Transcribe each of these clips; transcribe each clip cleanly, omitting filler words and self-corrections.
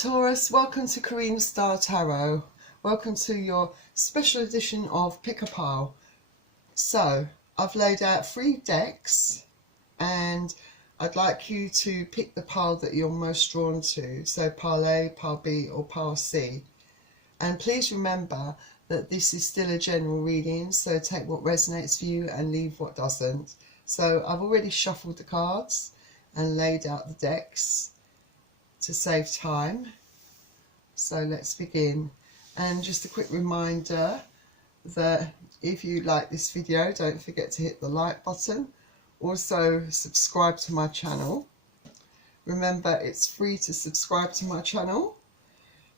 Taurus, welcome to Karina Star Tarot. Welcome to your special edition of Pick a Pile. So, I've laid out 3 decks and I'd like you to pick the pile that you're most drawn to. So pile A, pile B or pile C. And please remember that this is still a general reading, so take what resonates for you and leave what doesn't. So I've already shuffled the cards and laid out the decks to save time. So let's begin. And just a quick reminder that if you like this video, don't forget to hit the like button. Also subscribe to my channel. Remember, it's free to subscribe to my channel,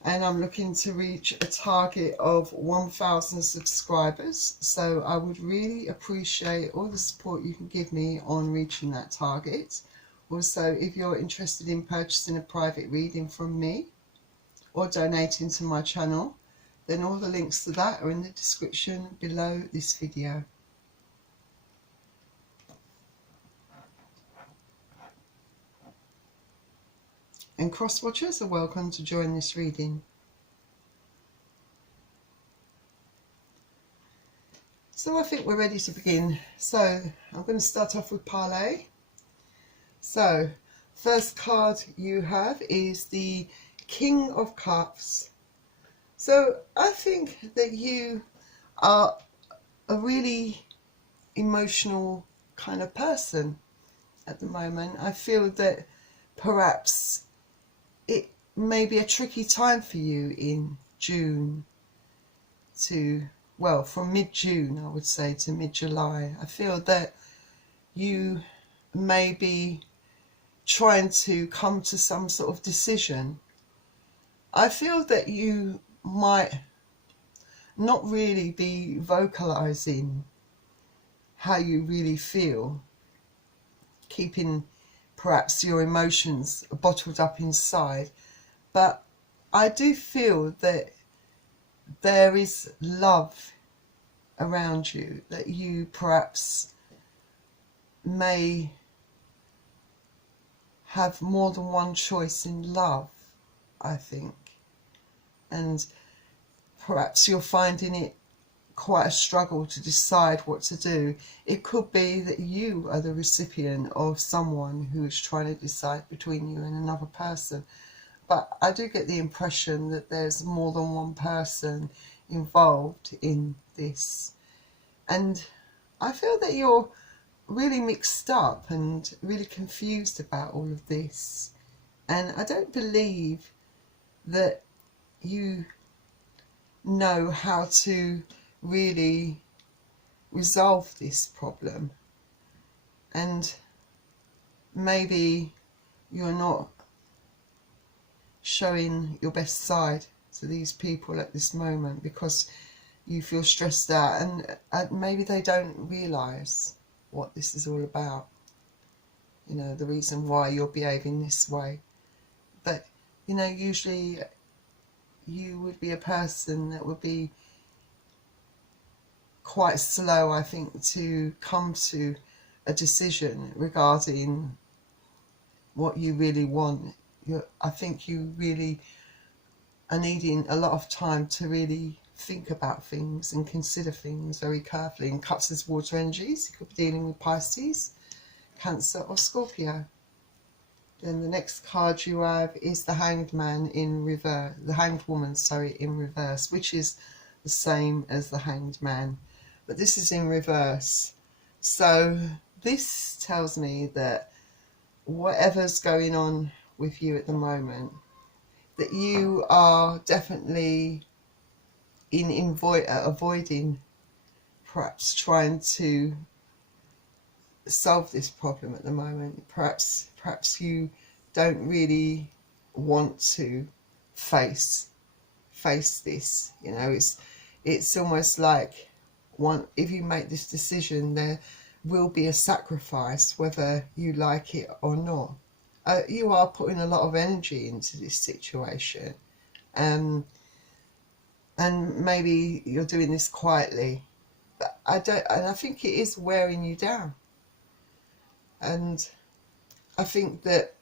and I'm looking to reach a target of 1,000 subscribers, so I would really appreciate all the support you can give me on reaching that target. Also, if you're interested in purchasing a private reading from me or donating to my channel, then all the links to that are in the description below this video. And cross-watchers are welcome to join this reading. So I think we're ready to begin. So I'm going to start off with pile A. So first card you have is the King of Cups. So I think that you are a really emotional kind of person at the moment. I feel that perhaps it may be a tricky time for you in June to, well, from mid-June I would say to mid-July. I feel that you may be trying to come to some sort of decision. I feel that you might not really be vocalizing how you really feel, keeping perhaps your emotions bottled up inside, but I do feel that there is love around you, that you perhaps may have more than one choice in love, I think, and perhaps you're finding it quite a struggle to decide what to do. It could be that you are the recipient of someone who is trying to decide between you and another person, but I do get the impression that there's more than one person involved in this, and I feel that you're really mixed up and really confused about all of this, and I don't believe that you know how to really resolve this problem, and maybe you're not showing your best side to these people at this moment because you feel stressed out, and maybe they don't realise what this is all about, you know, the reason why you're behaving this way. But you know, usually you would be a person that would be quite slow, I think, to come to a decision regarding what you really want. I think you really are needing a lot of time to really think about things and consider things very carefully. And Cups is water energies. You could be dealing with Pisces, Cancer or Scorpio. Then the next card you have is the Hanged Man in reverse, the Hanged Woman, sorry, in reverse, which is the same as the Hanged Man, but this is in reverse. So this tells me that whatever's going on with you at the moment, that you are definitely avoiding perhaps trying to solve this problem at the moment. Perhaps you don't really want to face this, you know. It's almost like if you make this decision, there will be a sacrifice whether you like it or not. You are putting a lot of energy into this situation, and maybe you're doing this quietly, but I think it is wearing you down. And I think that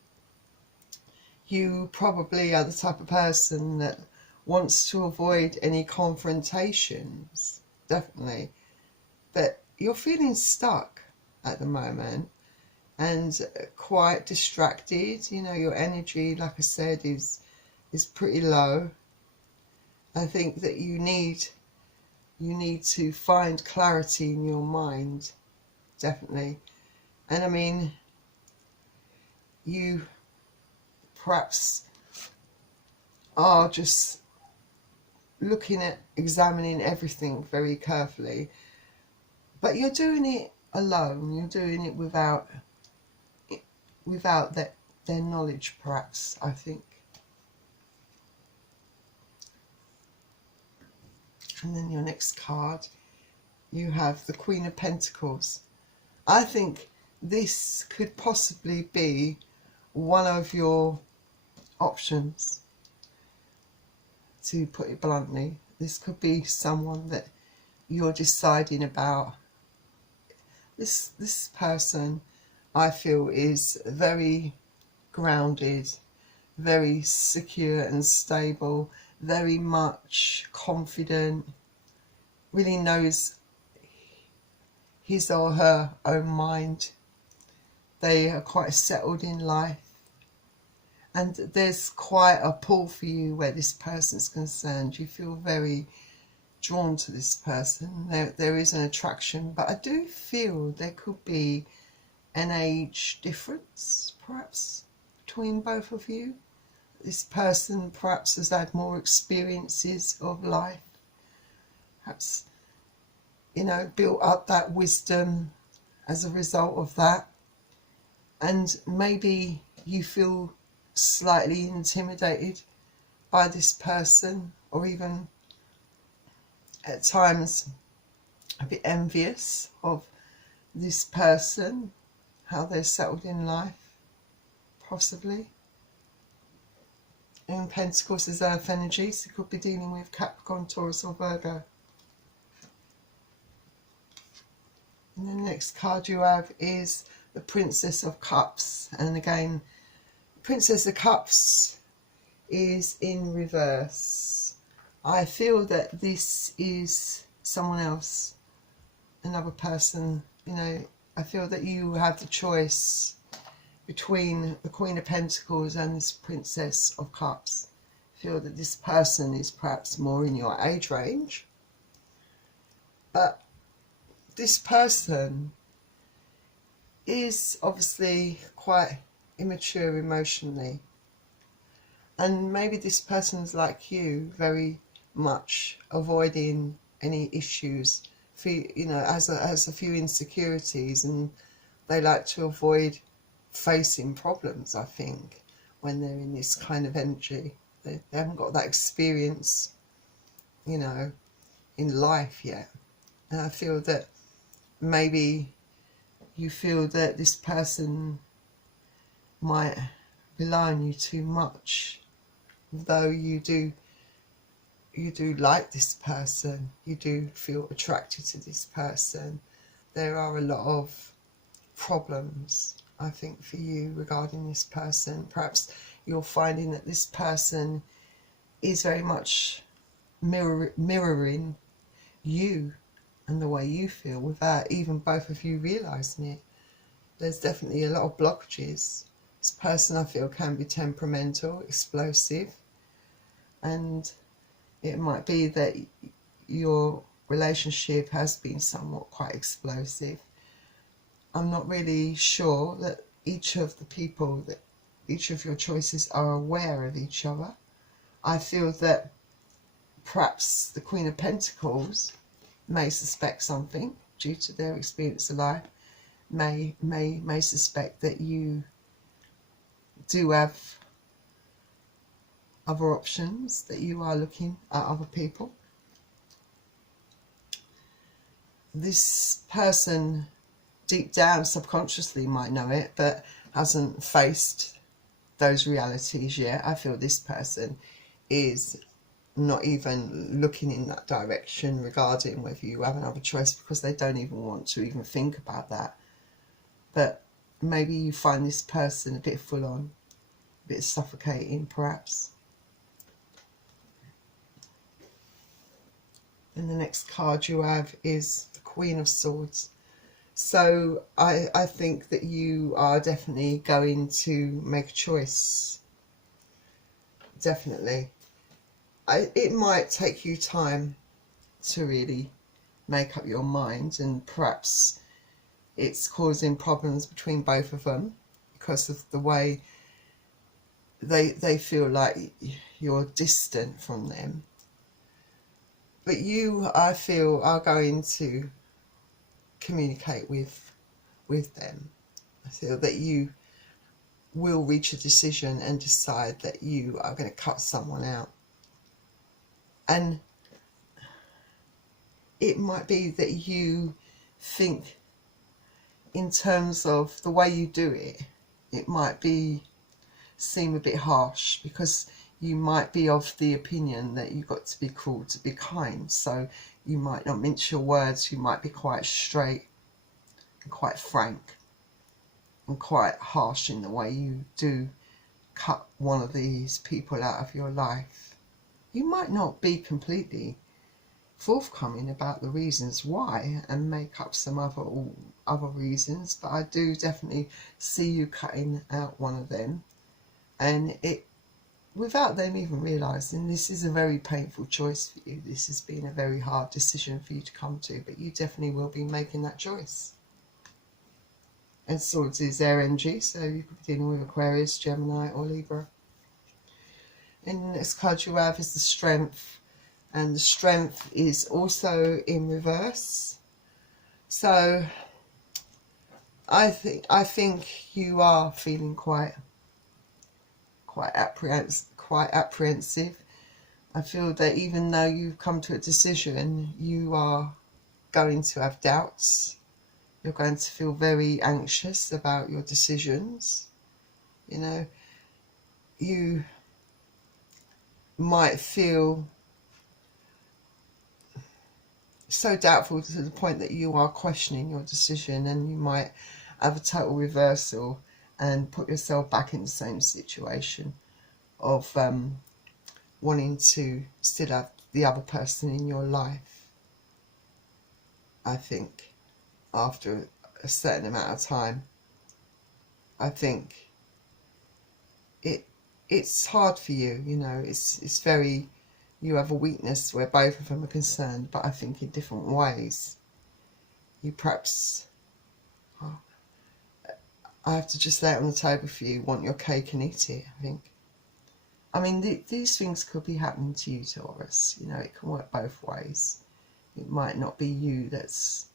you probably are the type of person that wants to avoid any confrontations, definitely. But you're feeling stuck at the moment and quite distracted. You know, your energy, like I said, is pretty low. I think that you need to find clarity in your mind, definitely. And I mean, you perhaps are just looking at examining everything very carefully, but you're doing it alone. You're doing it without their knowledge, perhaps, I think. And then your next card, you have the Queen of Pentacles. I think this could possibly be one of your options, to put it bluntly. This could be someone that you're deciding about. This person, I feel, is very grounded, very secure and stable, very much confident, really knows his or her own mind. They are quite settled in life, and there's quite a pull for you where this person's concerned. You feel very drawn to this person. There is an attraction, but I do feel there could be an age difference, perhaps, between both of you. This person perhaps has had more experiences of life, perhaps, you know, built up that wisdom as a result of that. And maybe you feel slightly intimidated by this person, or even at times a bit envious of this person, how they're settled in life, possibly. In Pentacles is Earth energy, so you could be dealing with Capricorn, Taurus or Virgo. And the next card you have is the Princess of Cups. And again, Princess of Cups is in reverse. I feel that this is someone else, another person. You know, I feel that you have the choice between the Queen of Pentacles and this Princess of Cups. I feel that this person is perhaps more in your age range, but this person is obviously quite immature emotionally, and maybe this person's like you, very much avoiding any issues, you know, has a few insecurities, and they like to avoid facing problems, I think, when they're in this kind of energy. They haven't got that experience, you know, in life yet. And I feel that maybe you feel that this person might rely on you too much, though you do like this person, you do feel attracted to this person. There are a lot of problems, I think, for you regarding this person. Perhaps you're finding that this person is very much mirroring you and the way you feel without even both of you realising it. There's definitely a lot of blockages. This person, I feel, can be temperamental, explosive, and it might be that your relationship has been somewhat quite explosive. I'm not really sure that each of your choices are aware of each other. I feel that perhaps the Queen of Pentacles may suspect something due to their experience of life, may suspect that you do have other options, that you are looking at other people. This person deep down subconsciously might know it, but hasn't faced those realities yet. I feel this person is not even looking in that direction regarding whether you have another choice, because they don't even want to even think about that. But maybe you find this person a bit full on, a bit suffocating perhaps. And the next card you have is the Queen of Swords. So I think that you are definitely going to make a choice. Definitely. It might take you time to really make up your mind, and perhaps it's causing problems between both of them because of the way they feel like you're distant from them. But you, I feel, are going to communicate with them. I feel that you will reach a decision and decide that you are going to cut someone out. And it might be that you think in terms of the way you do it, it might seem a bit harsh, because you might be of the opinion that you've got to be cruel to be kind. So you might not mince your words, you might be quite straight and quite frank and quite harsh in the way you do cut one of these people out of your life. You might not be completely forthcoming about the reasons why and make up some other reasons, but I do definitely see you cutting out one of them, and it, without them even realising, this is a very painful choice for you. This has been a very hard decision for you to come to, but you definitely will be making that choice. And Swords is air energy, so you could be dealing with Aquarius, Gemini or Libra. And the next card you have is the Strength, and the Strength is also in reverse. So I think you are feeling quite apprehensive. I feel that even though you've come to a decision, you are going to have doubts. You're going to feel very anxious about your decisions. You know, you might feel so doubtful to the point that you are questioning your decision, and you might have a total reversal and put yourself back in the same situation of wanting to still have the other person in your life. I think after a certain amount of time, I think it's hard for you, you know, it's very, you have a weakness where both of them are concerned, but I think in different ways. You perhaps, I have to just lay it on the table for you, want your cake and eat it, I think. I mean, these things could be happening to you, Taurus. You know, it can work both ways. It might not be you that's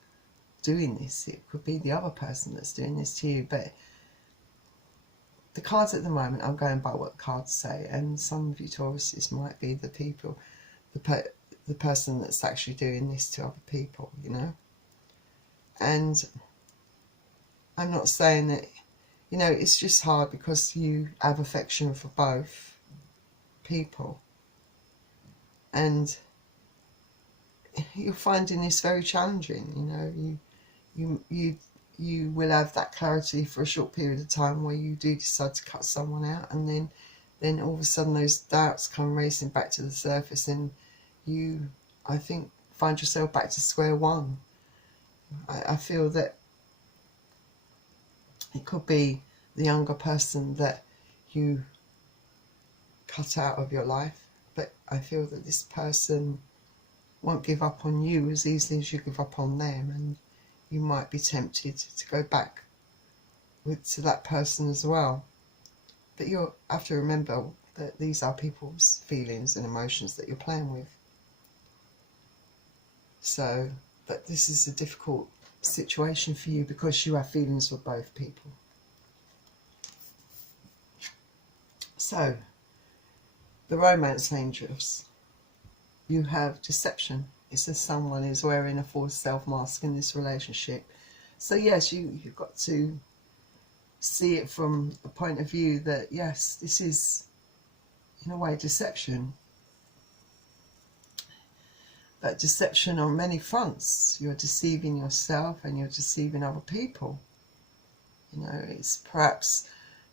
doing this. It could be the other person that's doing this to you. But the cards at the moment, I'm going by what the cards say. And some of you Tauruses might be the people, the person that's actually doing this to other people, you know. And I'm not saying that, you know, it's just hard because you have affection for both people, and you're finding this very challenging. You know, you will have that clarity for a short period of time where you do decide to cut someone out, and then all of a sudden those doubts come racing back to the surface, and you, I think, find yourself back to square one. I feel that it could be the younger person that you cut out of your life, but I feel that this person won't give up on you as easily as you give up on them, and you might be tempted to go back to that person as well. But you have to remember that these are people's feelings and emotions that you're playing with. So, but this is a difficult situation for you because you have feelings for both people. So, the Romance Angels. You have Deception. It says someone is wearing a false self mask in this relationship. So yes, you've got to see it from a point of view that yes, this is in a way deception. But deception on many fronts. You're deceiving yourself and you're deceiving other people. You know, it's perhaps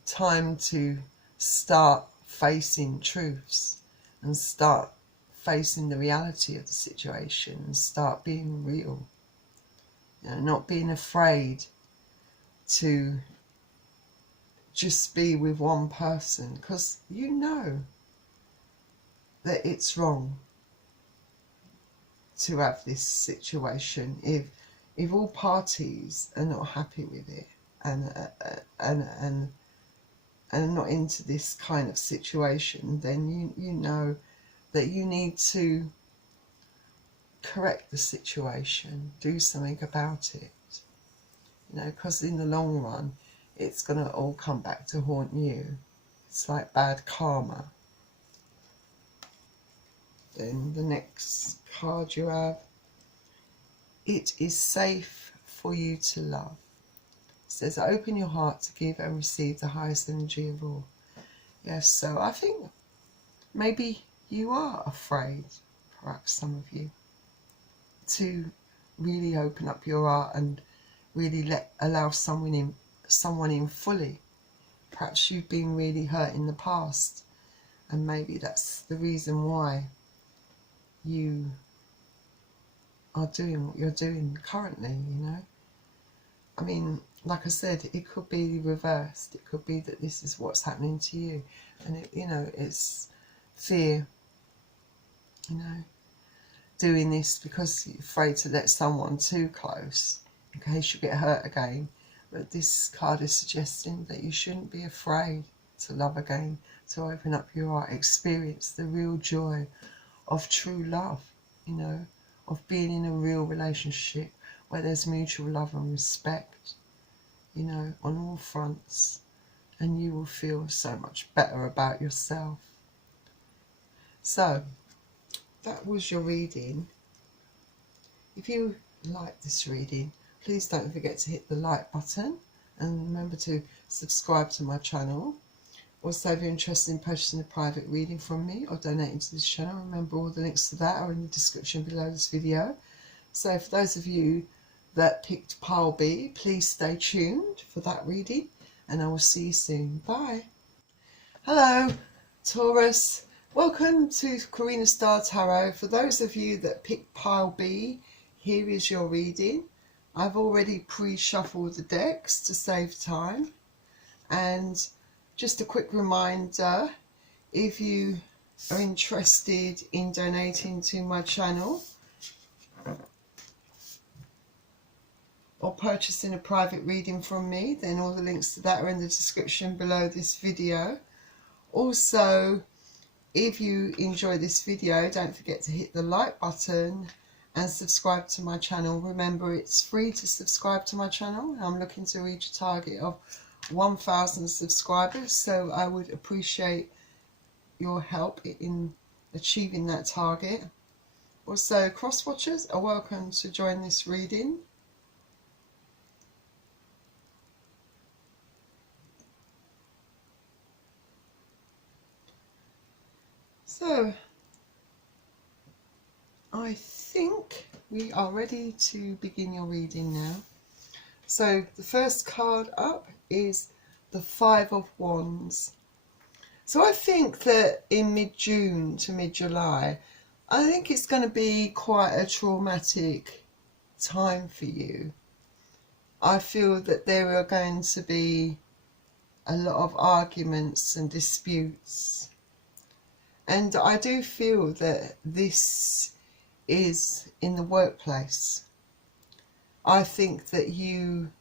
time to start facing truths and start facing the reality of the situation and start being real. You know, not being afraid to just be with one person, because you know that it's wrong to have this situation if all parties are not happy with it and not into this kind of situation. Then you know that you need to correct the situation, do something about it, you know, because in the long run it's going to all come back to haunt you. It's like bad karma. Then the next card you have, it is safe for you to love. It says, open your heart to give and receive the highest energy of all. Yes, so I think maybe you are afraid, perhaps some of you, to really open up your heart and really allow someone in fully. Perhaps you've been really hurt in the past, and maybe that's the reason why you are doing what you're doing currently, you know. I mean, like I said, it could be reversed. It could be that this is what's happening to you, and it, you know, it's fear, you know, doing this because you're afraid to let someone too close in case you get hurt again. But this card is suggesting that you shouldn't be afraid to love again, to open up your heart, experience the real joy of true love, you know, of being in a real relationship where there's mutual love and respect, you know, on all fronts, and you will feel so much better about yourself. So, that was your reading. If you like this reading, please don't forget to hit the like button and remember to subscribe to my channel. Also, if you're interested in purchasing a private reading from me or donating to this channel, remember all the links to that are in the description below this video. So for those of you that picked pile B, please stay tuned for that reading, and I will see you soon. Bye. Hello, Taurus. Welcome to Karina Star Tarot. For those of you that picked pile B, here is your reading. I've already pre-shuffled the decks to save time, and just a quick reminder, if you are interested in donating to my channel or purchasing a private reading from me, then all the links to that are in the description below this video. Also, if you enjoy this video, don't forget to hit the like button and subscribe to my channel. Remember, it's free to subscribe to my channel. I'm looking to reach a target of 1,000 subscribers, so I would appreciate your help in achieving that target. Also, cross watchers are welcome to join this reading. So I think we are ready to begin your reading now. So the first card up is the Five of Wands. So I think that in mid-June to mid-July, I think it's going to be quite a traumatic time for you. I feel that there are going to be a lot of arguments and disputes. And I do feel that this is in the workplace. I think that you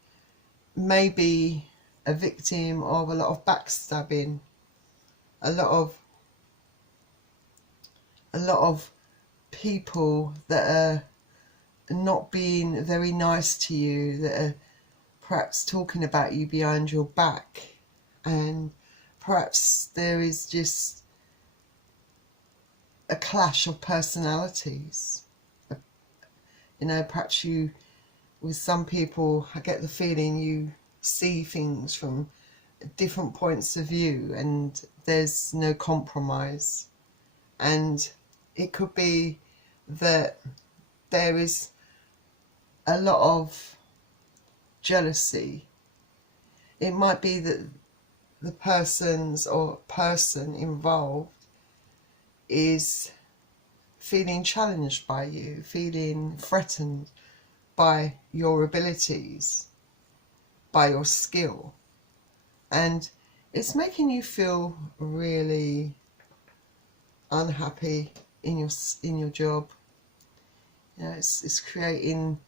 may be a victim of a lot of backstabbing, a lot of people that are not being very nice to you, that are perhaps talking about you behind your back, and perhaps there is just a clash of personalities. You know, perhaps you, with some people, I get the feeling you see things from different points of view and there's no compromise. And it could be that there is a lot of jealousy. It might be that the persons or person involved is feeling challenged by you, feeling threatened by your abilities, by your skill, and it's making you feel really unhappy in your job. You know, it's creating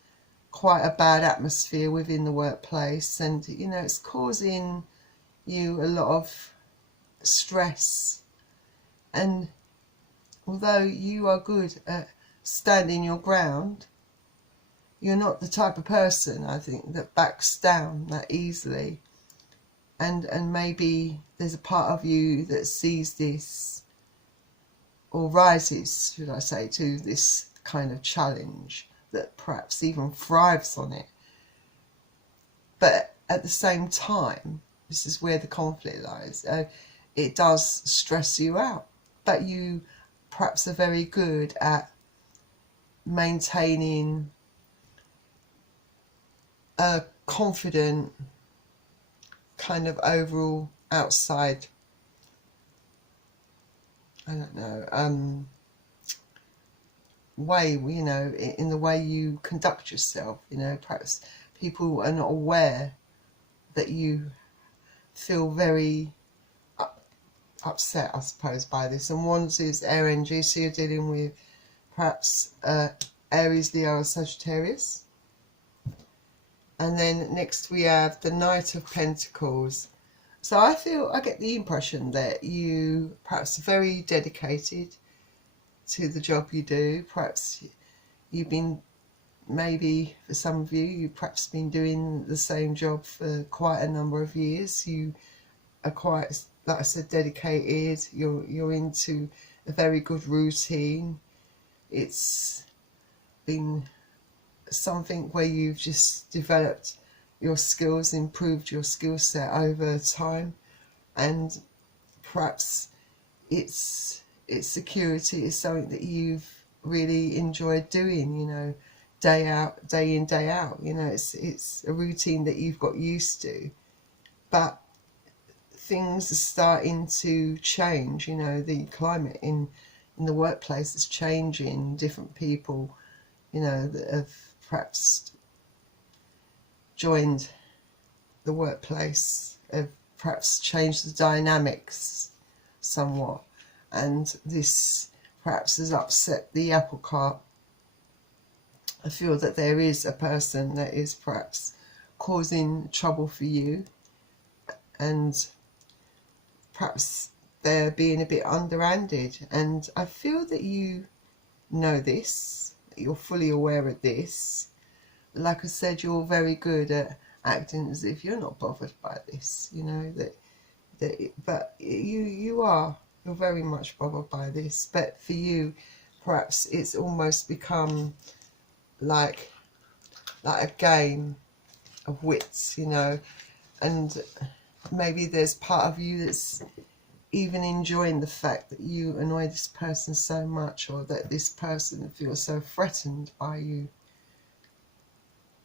quite a bad atmosphere within the workplace, and you know, it's causing you a lot of stress. And although you are good at standing your ground, you're not the type of person, I think, that backs down that easily. And maybe there's a part of you that sees this, or rises, should I say, to this kind of challenge, that perhaps even thrives on it. But at the same time, this is where the conflict lies. It does stress you out, but you perhaps are very good at maintaining a confident kind of overall outside, I don't know, way, you know, in the way you conduct yourself. You know, perhaps people are not aware that you feel very upset, I suppose, by this. And one's is air energy, so you're dealing with perhaps Aries, Leo, or Sagittarius. And then next we have the Knight of Pentacles. So I get the impression that you perhaps are very dedicated to the job you do. Perhaps you've been, maybe for some of you, you've perhaps been doing the same job for quite a number of years. You are quite, like I said, dedicated. You're into a very good routine. It's been something where you've just developed your skills, improved your skill set over time, and perhaps it's security is something that you've really enjoyed doing, you know, day out, day in, day out. You know, it's a routine that you've got used to, but things are starting to change. You know, the climate in the workplace is changing. Different people, you know, that have perhaps joined the workplace have perhaps changed the dynamics somewhat, and this perhaps has upset the apple cart. I feel that there is a person that is perhaps causing trouble for you, and perhaps they're being a bit underhanded, and I feel that you know this, that you're fully aware of this. Like I said, you're very good at acting as if you're not bothered by this, you know, but you're very much bothered by this. But for you, perhaps it's almost become like a game of wits, you know, and maybe there's part of you that's even enjoying the fact that you annoy this person so much, or that this person feels so threatened by you.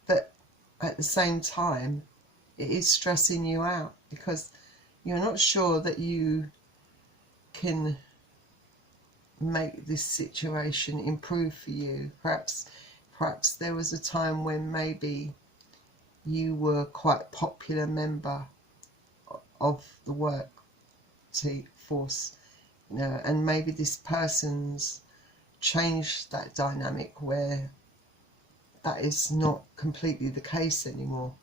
But at the same time, it is stressing you out, because you're not sure that you can make this situation improve for you. Perhaps there was a time when maybe you were quite a popular member of the workforce, you know, and maybe this person's changed that dynamic where that is not completely the case anymore.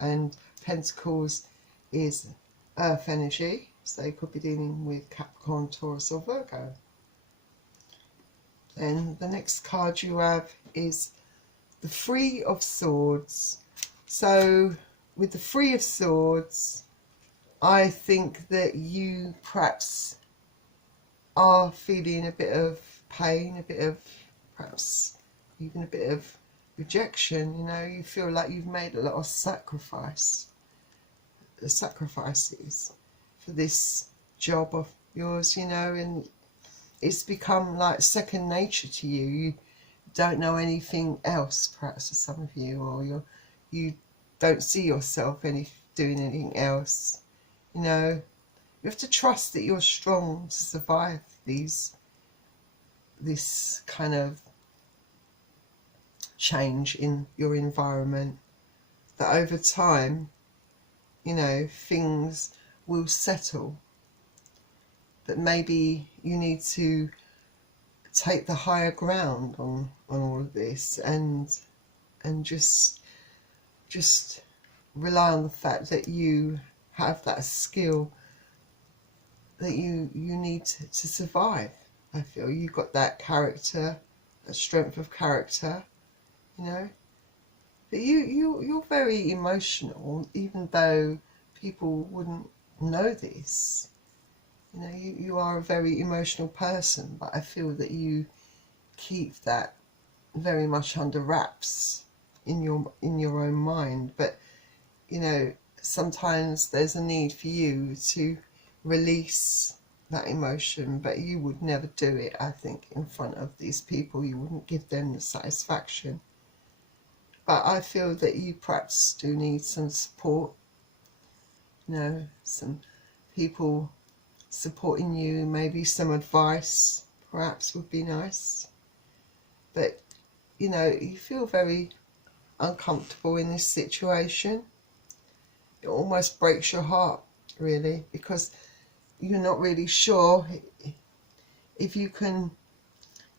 And Pentacles is earth energy, so you could be dealing with Capricorn, Taurus, or Virgo. Then the next card you have is the Three of Swords. So with the Three of Swords, I think that you perhaps are feeling a bit of pain, a bit of perhaps even a bit of rejection. You know, you feel like you've made a lot of sacrifices for this job of yours, you know, and it's become like second nature to you. You don't know anything else, perhaps, for some of you, or you don't see yourself doing anything else. You know, you have to trust that you're strong to survive this kind of change in your environment, that over time, you know, things will settle, that maybe you need to take the higher ground on all of this, and just rely on the fact that you have that skill that you need to survive. I feel you've got that character, that strength of character, you know. But you're very emotional, even though people wouldn't know this. You know, you are a very emotional person, but I feel that you keep that very much under wraps in your own mind. But you know, sometimes there's a need for you to release that emotion, but you would never do it, I think, in front of these people. You wouldn't give them the satisfaction. But I feel that you perhaps do need some support, you know, some people supporting you, maybe some advice perhaps would be nice. But you know, you feel very uncomfortable in this situation. It almost breaks your heart, really, because you're not really sure if you can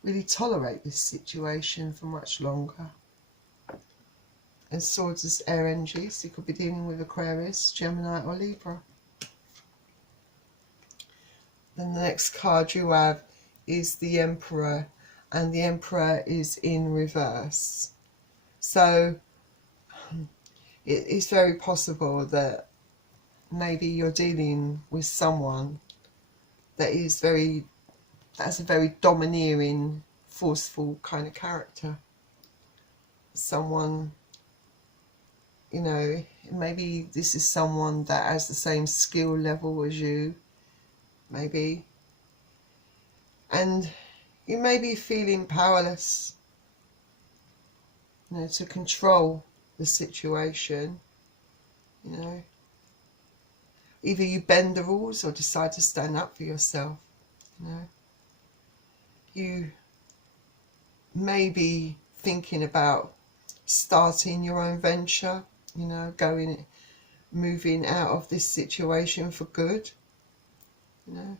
really tolerate this situation for much longer. And swords is air energies. You could be dealing with Aquarius, Gemini or Libra. Then the next card you have is the Emperor, and the Emperor is in reverse. So it's very possible that maybe you're dealing with someone that has a very domineering, forceful kind of character. Someone, you know, maybe this is someone that has the same skill level as you, maybe. And you may be feeling powerless, you know, to control the situation, you know. Either you bend the rules or decide to stand up for yourself, you know. You may be thinking about starting your own venture, you know, moving out of this situation for good, you know.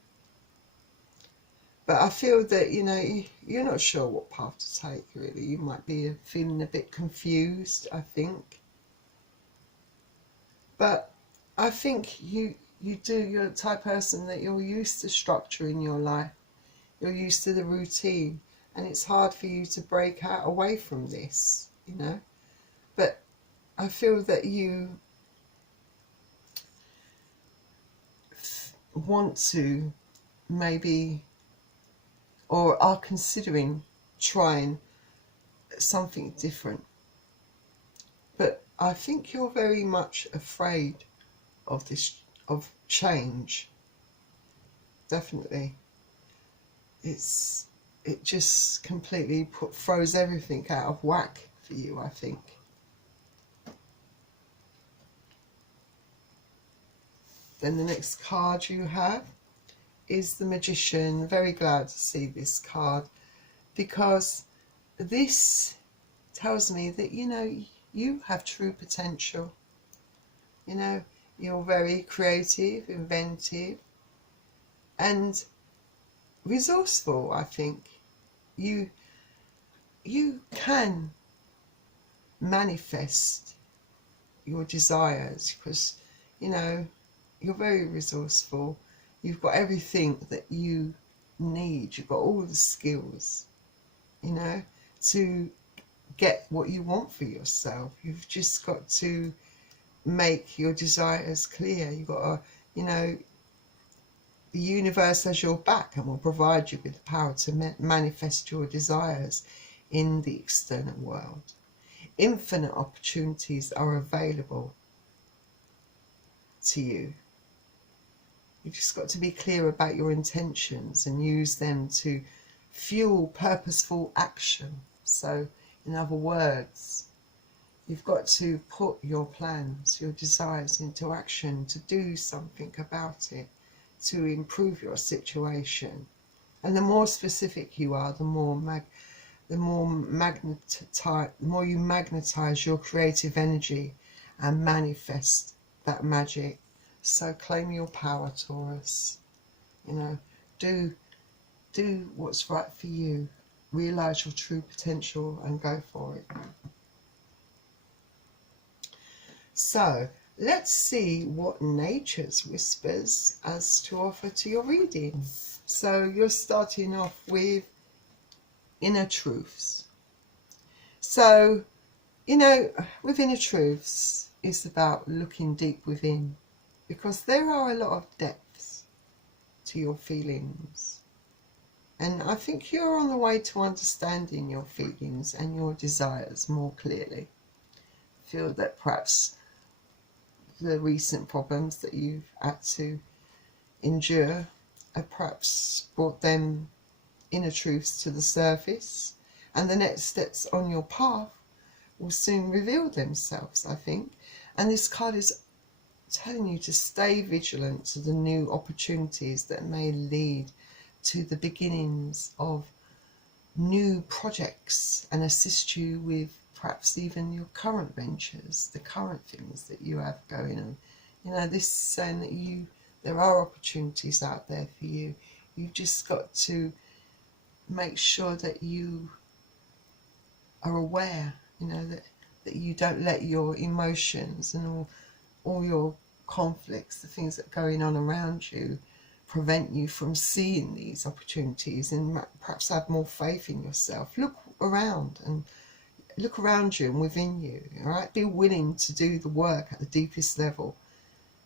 But I feel that, you know, you're not sure what path to take, really. You might be feeling a bit confused, I think. But I think you're the type of person that you're used to structure in your life. You're used to the routine, and it's hard for you to break out away from this, you know. But I feel that you want to maybe, or are considering trying something different. But I think you're very much afraid of change. Definitely. It just completely throws everything out of whack for you, I think. Then the next card you have is the Magician. Very glad to see this card, because this tells me that, you know, you have true potential. You know, you're very creative, inventive, and resourceful, I think. You can manifest your desires, because, you know, you're very resourceful. You've got everything that you need. You've got all the skills, you know, to get what you want for yourself. You've just got to make your desires clear. You've got to, you know, the universe has your back and will provide you with the power to manifest your desires in the external world. Infinite opportunities are available to you. You've just got to be clear about your intentions and use them to fuel purposeful action. So, in other words, You've got to put your plans, your desires into action to do something about it, to improve your situation. And the more specific you are, the more you magnetize your creative energy and manifest that magic. So claim your power, Taurus. You know, do what's right for you. Realize your true potential and go for it. So let's see what nature's whispers has to offer to your reading. So you're starting off with inner truths. So, you know, with inner truths, it's about looking deep within, because there are a lot of depths to your feelings. And I think you're on the way to understanding your feelings and your desires more clearly. I feel that perhaps the recent problems that you've had to endure have perhaps brought them inner truths to the surface, and the next steps on your path will soon reveal themselves, I think. And this card is telling you to stay vigilant to the new opportunities that may lead to the beginnings of new projects and assist you with perhaps even your current ventures, the current things that you have going on. You know, this is saying that there are opportunities out there for you. You've just got to make sure that you are aware, you know, that you don't let your emotions and all your conflicts, the things that are going on around you, prevent you from seeing these opportunities, and perhaps have more faith in yourself. Look around you and within you, all right? Be willing to do the work at the deepest level,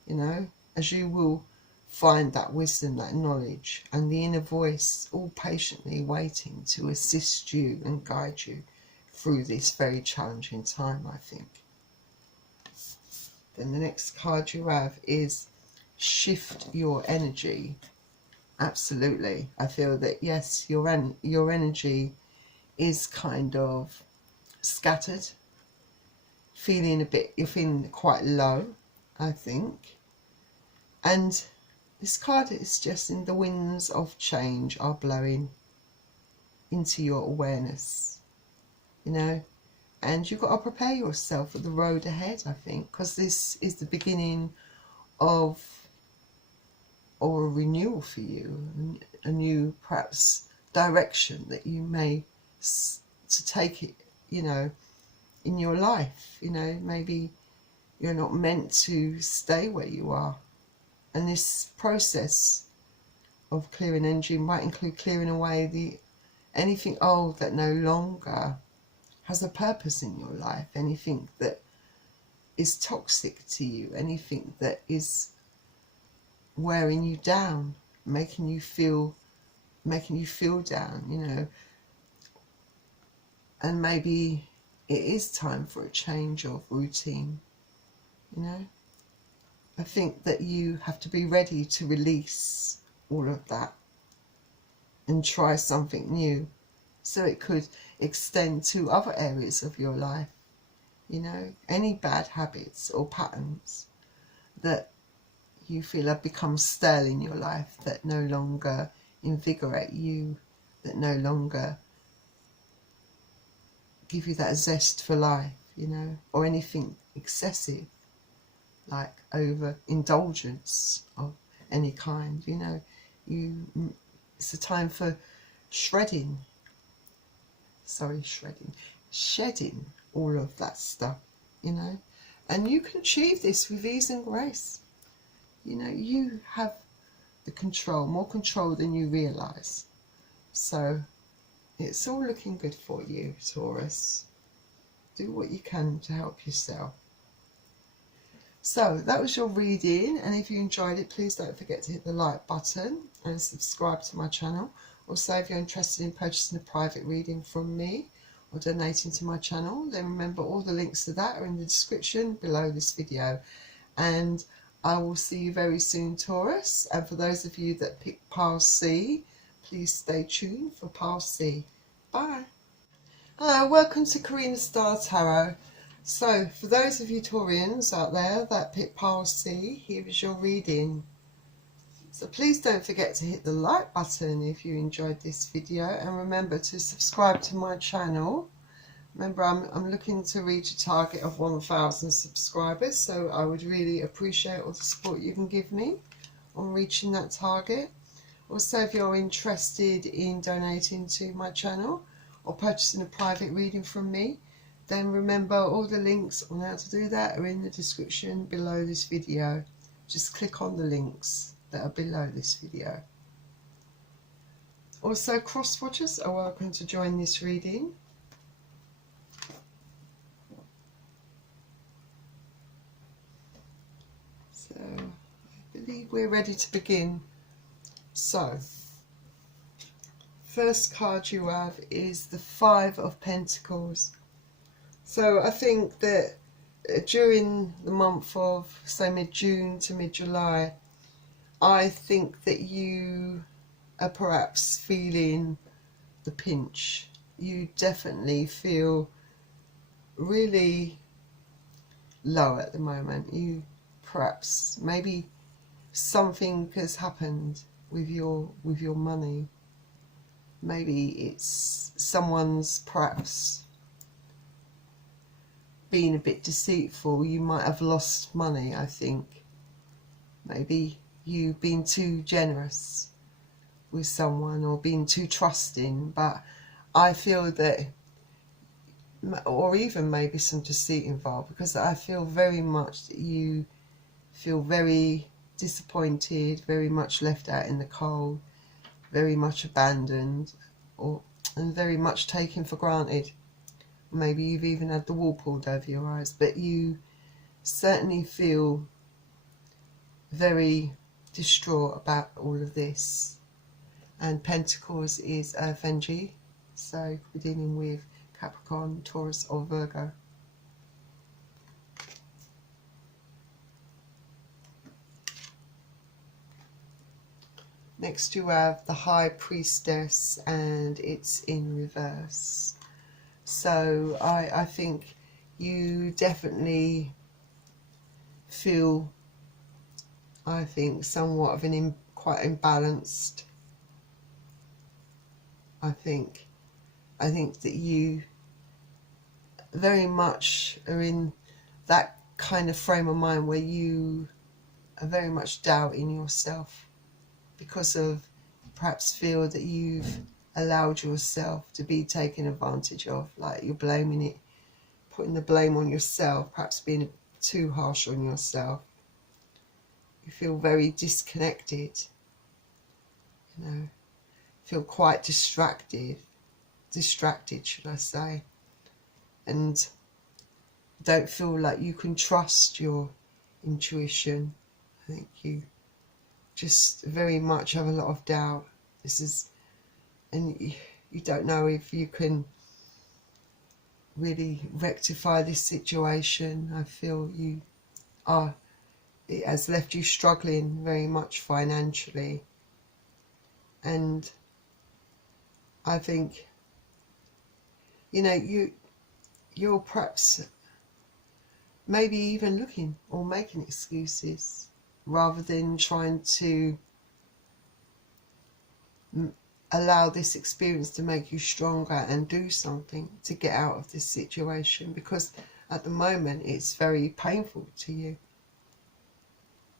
you know, as you will find that wisdom, that knowledge, and the inner voice all patiently waiting to assist you and guide you through this very challenging time, I think. Then the next card you have is shift your energy. Absolutely. I feel that, yes, your energy is kind of scattered, you're feeling quite low, I think. And this card is suggesting the winds of change are blowing into your awareness, you know, and you've got to prepare yourself for the road ahead, I think, because this is the beginning of or a renewal for you, a new perhaps direction that you may to take it, you know, in your life. You know, maybe you're not meant to stay where you are, and this process of clearing energy might include clearing away anything old that no longer has a purpose in your life, anything that is toxic to you, anything that is wearing you down, making you feel down, you know. And maybe it is time for a change of routine, you know. I think that you have to be ready to release all of that and try something new, so it could extend to other areas of your life, you know. Any bad habits or patterns that you feel have become stale in your life, that no longer invigorate you, that no longer give you that zest for life, you know, or anything excessive like overindulgence of any kind, you know. It's a time for shedding all of that stuff, you know. And you can achieve this with ease and grace. You know, you have the control, more control than you realise. So it's all looking good for you, Taurus. Do what you can to help yourself. So that was your reading, and if you enjoyed it, please don't forget to hit the like button and subscribe to my channel. Also, if you're interested in purchasing a private reading from me or donating to my channel, then remember all the links to that are in the description below this video. And I will see you very soon, Taurus. And for those of you that picked Pile C, please stay tuned for Pile C. Bye. Hello, welcome to Karina Star Tarot. So, for those of you Taurians out there that pick pile C, here is your reading. So please don't forget to hit the like button if you enjoyed this video, and remember to subscribe to my channel. Remember, I'm looking to reach a target of 1,000 subscribers, so I would really appreciate all the support you can give me on reaching that target. Also, if you're interested in donating to my channel or purchasing a private reading from me, then remember all the links on how to do that are in the description below this video. Just click on the links that are below this video. Also, cross-watchers are welcome to join this reading. So, I believe we're ready to begin. So, first card you have is the Five of Pentacles. So I think that during the month of, say, mid-June to mid-July, I think that you are perhaps feeling the pinch. You definitely feel really low at the moment. You perhaps, maybe something has happened with your money. Maybe it's someone's perhaps been a bit deceitful. You might have lost money, I think. Maybe you've been too generous with someone or been too trusting, but I feel that, or even maybe some deceit involved, because I feel very much that you feel very disappointed, very much left out in the cold, very much abandoned, and very much taken for granted. Maybe you've even had the wool pulled over your eyes, but you certainly feel very distraught about all of this. And Pentacles is Earth energy, so we're dealing with Capricorn, Taurus or Virgo. Next you have the High Priestess, and it's in reverse. So I think you definitely feel, I think, somewhat of an quite imbalanced. I think that you very much are in that kind of frame of mind where you are very much doubting yourself, because of perhaps feel that you've allowed yourself to be taken advantage of, like you're blaming it, putting the blame on yourself, perhaps being too harsh on yourself. You feel very disconnected, you know, feel quite distracted should I say, and don't feel like you can trust your intuition. I think you just very much have a lot of doubt. And you don't know if you can really rectify this situation. I feel it has left you struggling very much financially, and I think, you know, you're perhaps maybe even looking or making excuses rather than trying to allow this experience to make you stronger and do something to get out of this situation, because at the moment it's very painful to you.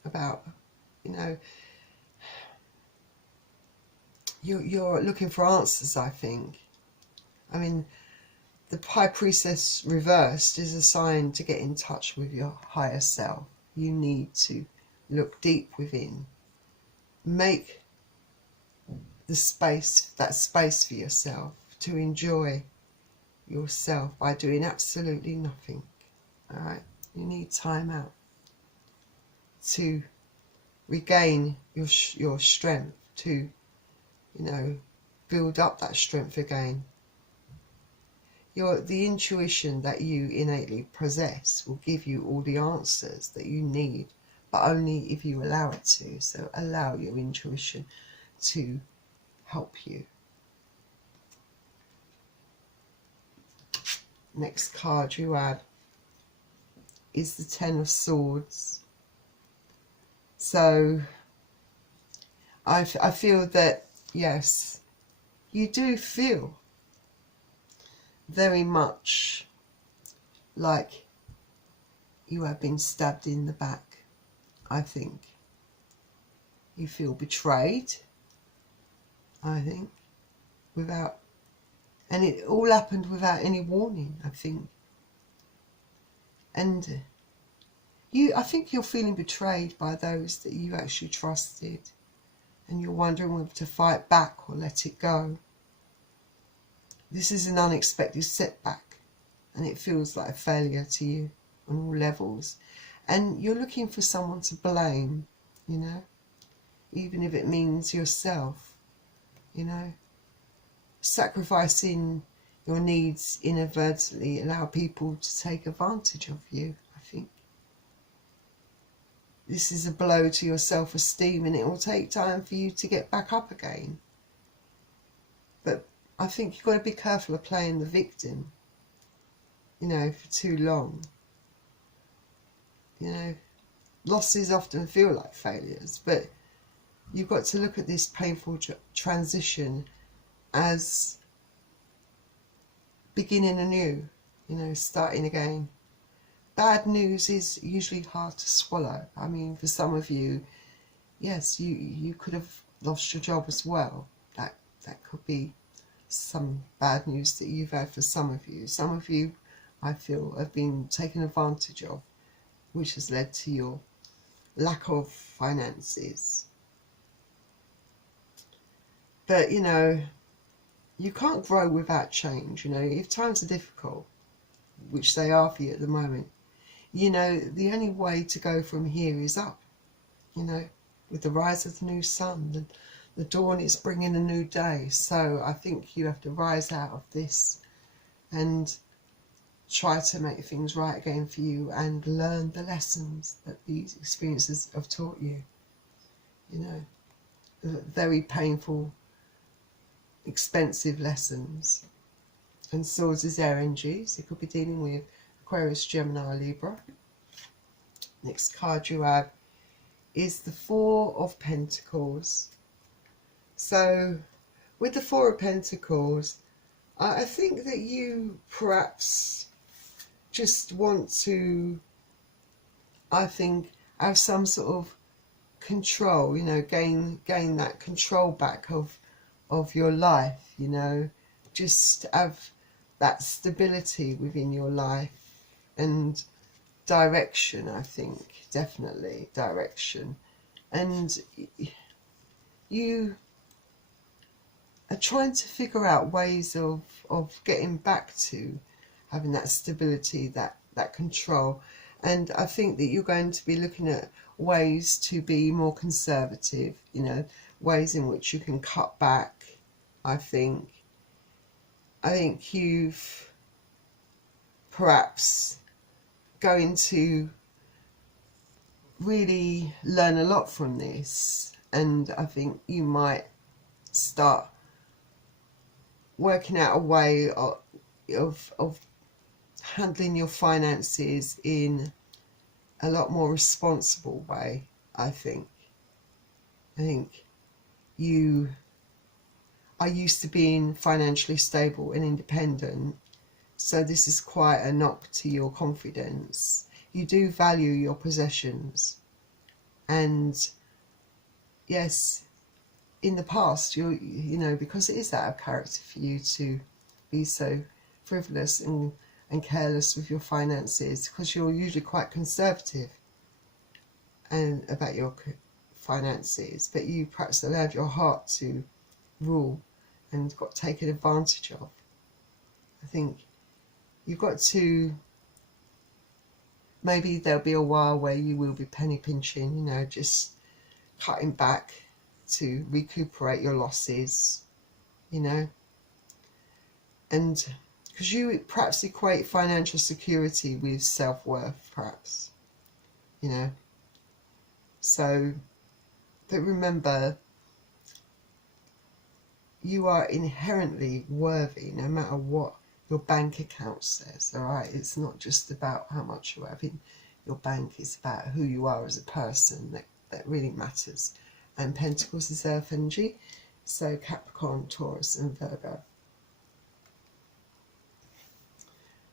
About, you know, you're looking for answers, I think. I mean, the High Priestess reversed is a sign to get in touch with your higher self. You need to look deep within, make the space, that space for yourself to enjoy yourself by doing absolutely nothing. All right, you need time out to regain your strength, to, you know, build up that strength again. The intuition that you innately possess will give you all the answers that you need, but only if you allow it to. So allow your intuition to help you. Next card you have is the Ten of Swords. So I feel that, yes, you do feel very much like you have been stabbed in the back. I think you feel betrayed, I think, and it all happened without any warning, I think. And I think you're feeling betrayed by those that you actually trusted, and you're wondering whether to fight back or let it go. This is an unexpected setback, and it feels like a failure to you on all levels. And you're looking for someone to blame, you know, even if it means yourself, you know. Sacrificing your needs inadvertently allow people to take advantage of you, I think. This is a blow to your self-esteem, and it will take time for you to get back up again. But I think you've got to be careful of playing the victim, you know, for too long. You know, losses often feel like failures, but you've got to look at this painful transition as beginning anew, you know, starting again. Bad news is usually hard to swallow. I mean, for some of you, yes, you could have lost your job as well. That could be some bad news that you've had for some of you. Some of you, I feel, have been taken advantage of, which has led to your lack of finances. But, you know, you can't grow without change. You know, if times are difficult, which they are for you at the moment, you know, the only way to go from here is up, you know, with the rise of the new sun. The dawn is bringing a new day. So I think you have to rise out of this and try to make things right again for you and learn the lessons that these experiences have taught you. You know, very painful, expensive lessons. And swords is air energies. It could be dealing with Aquarius, Gemini, Libra. Next card you have is the Four of Pentacles. So with the Four of Pentacles, I think that you perhaps just want to, I think, have some sort of control, you know, gain that control back of your life, you know, just have that stability within your life and direction. I think definitely direction, and you are trying to figure out ways of getting back to having that stability, that control. And I think that you're going to be looking at ways to be more conservative, you know, ways in which you can cut back. I think you've perhaps going to really learn a lot from this, and I think you might start working out a way of handling your finances in a lot more responsible way. I think you are used to being financially stable and independent, so this is quite a knock to your confidence. You do value your possessions, and yes, in the past, you know, because it is out of character for you to be so frivolous and careless with your finances, because you're usually quite conservative and about your finances, but you perhaps allowed your heart to rule and got taken advantage of. I think you've got to, maybe there'll be a while where you will be penny pinching, you know, just cutting back to recuperate your losses, you know, and because you perhaps equate financial security with self-worth, perhaps, you know. So, but remember, you are inherently worthy no matter what your bank account says, all right? It's not just about how much you have your bank. It's about who you are as a person that really matters. And Pentacles is Earth energy, so Capricorn, Taurus and Virgo.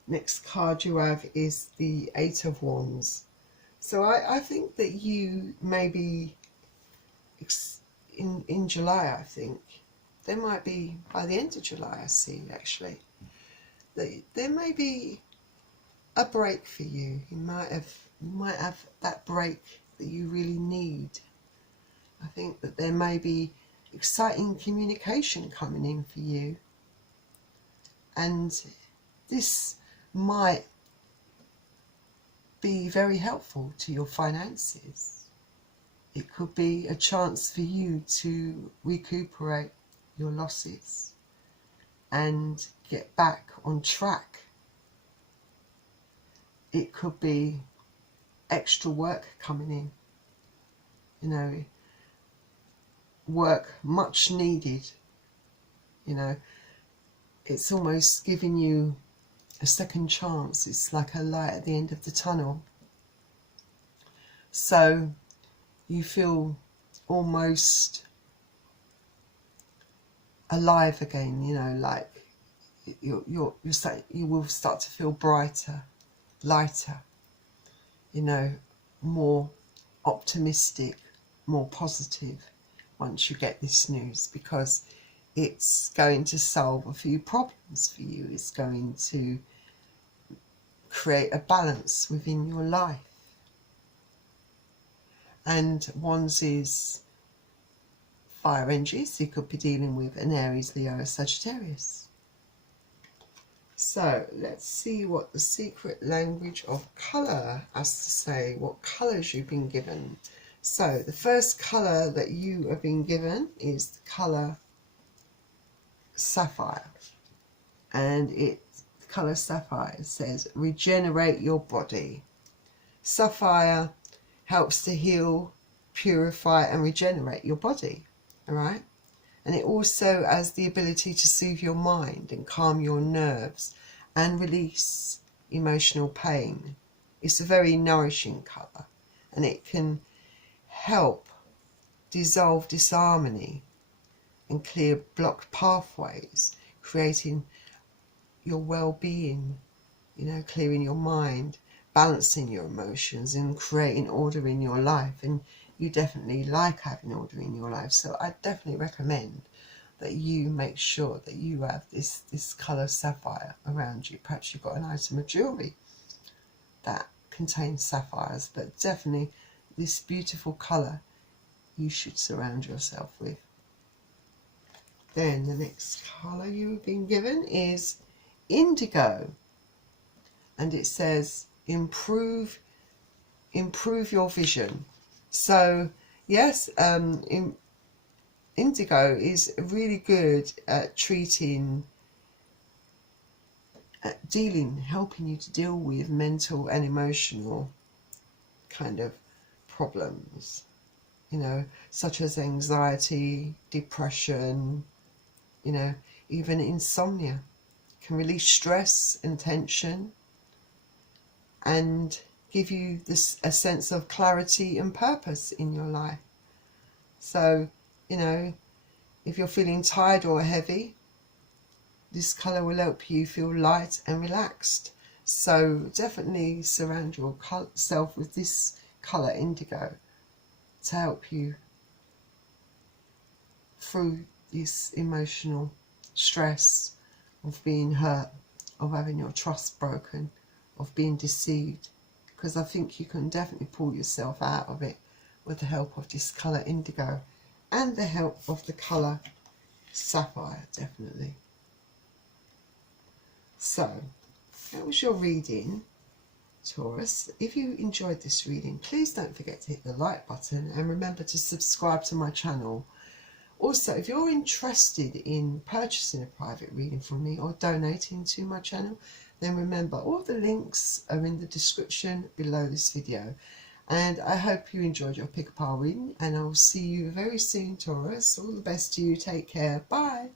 Next card you have is the Eight of Wands. So I think that you maybe in July, I think there might be, by the end of July I see actually, that there may be a break for you. You might have that break that you really need. I think that there may be exciting communication coming in for you, and this might be very helpful to your finances. It could be a chance for you to recuperate your losses and get back on track. It could be extra work coming in, you know, work much needed, you know. It's almost giving you a second chance. It's like a light at the end of the tunnel. So you feel almost alive again, you know, like you will start to feel brighter, lighter, you know, more optimistic, more positive once you get this news, because it's going to solve a few problems for you. It's going to create a balance within your life. And Wands is fire energy, so you could be dealing with an Aries, Leo, Sagittarius. So let's see what the secret language of colour has to say, what colours you've been given. So the first colour that you have been given is the colour Sapphire, and the colour Sapphire says regenerate your body. Sapphire helps to heal, purify and regenerate your body, all right? And it also has the ability to soothe your mind and calm your nerves and release emotional pain. It's a very nourishing colour, and it can help dissolve disharmony and clear blocked pathways, creating your well-being, you know, clearing your mind, balancing your emotions and creating order in your life. And you definitely like having order in your life, so I definitely recommend that you make sure that you have this colour Sapphire around you. Perhaps you've got an item of jewellery that contains sapphires, but definitely this beautiful colour you should surround yourself with. Then the next colour you've been given is indigo, and it says improve your vision. So yes, indigo is really good at helping you to deal with mental and emotional kind of problems, you know, such as anxiety, depression, you know, even insomnia. Can release stress and tension and give you a sense of clarity and purpose in your life. So, you know, if you're feeling tired or heavy, this colour will help you feel light and relaxed. So definitely surround yourself with this colour indigo to help you through this emotional stress of being hurt, of having your trust broken, of being deceived, because I think you can definitely pull yourself out of it with the help of this colour indigo and the help of the colour Sapphire, definitely. So that was your reading, Taurus. If you enjoyed this reading, please don't forget to hit the like button and remember to subscribe to my channel. Also, if you're interested in purchasing a private reading from me or donating to my channel, then remember all the links are in the description below this video. And I hope you enjoyed your pick-a-pile reading, and I will see you very soon, Taurus. All the best to you. Take care. Bye.